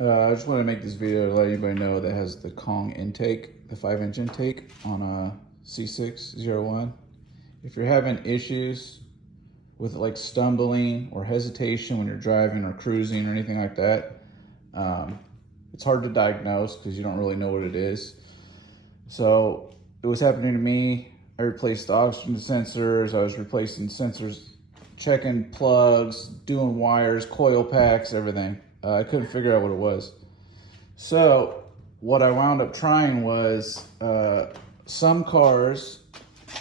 I just want to make this video to let anybody know that has the Kong intake, the 5-inch intake on a C6 zr1. If you're having issues with like stumbling or hesitation when you're driving or cruising or anything like that, it's hard to diagnose because you don't really know what it is. So it was happening to me. I replaced the oxygen sensors, I was replacing sensors, checking plugs, doing wires, coil packs, everything. I couldn't figure out what it was. So what I wound up trying was, some cars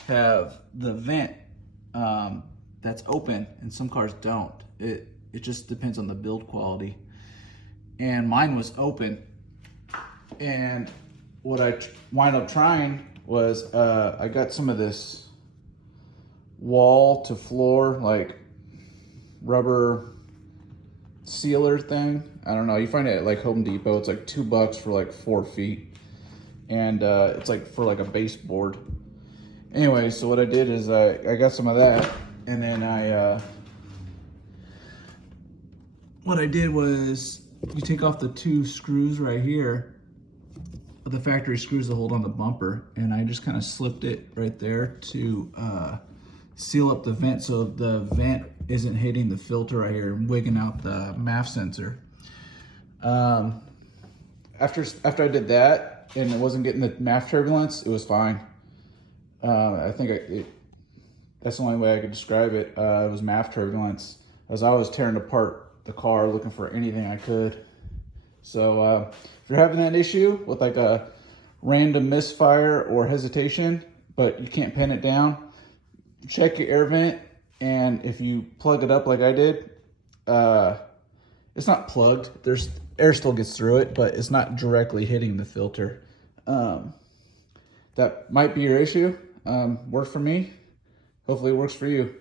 have the vent that's open and some cars don't. It just depends on the build quality. And mine was open. And what I wound up trying was, I got some of this wall to floor, like rubber sealer thing. I don't know, you find it at like Home Depot. It's like $2 for like 4 feet. And it's like for like a baseboard. Anyway, so what I did is I got some of that, and then what I did was, you take off the 2 screws right here, the factory screws that hold on the bumper, and I just kind of slipped it right there to seal up the vent so the vent isn't hitting the filter right here and wigging out the MAF sensor. After I did that and it wasn't getting the MAF turbulence, it was fine. I think that's the only way I could describe it. It was MAF turbulence, as I was tearing apart the car looking for anything I could. So if you're having that issue with like a random misfire or hesitation, but you can't pin it down, check your air vent, and if you plug it up like I did, it's not plugged. There's air still gets through it, but it's not directly hitting the filter. That might be your issue. Worked for me. Hopefully it works for you.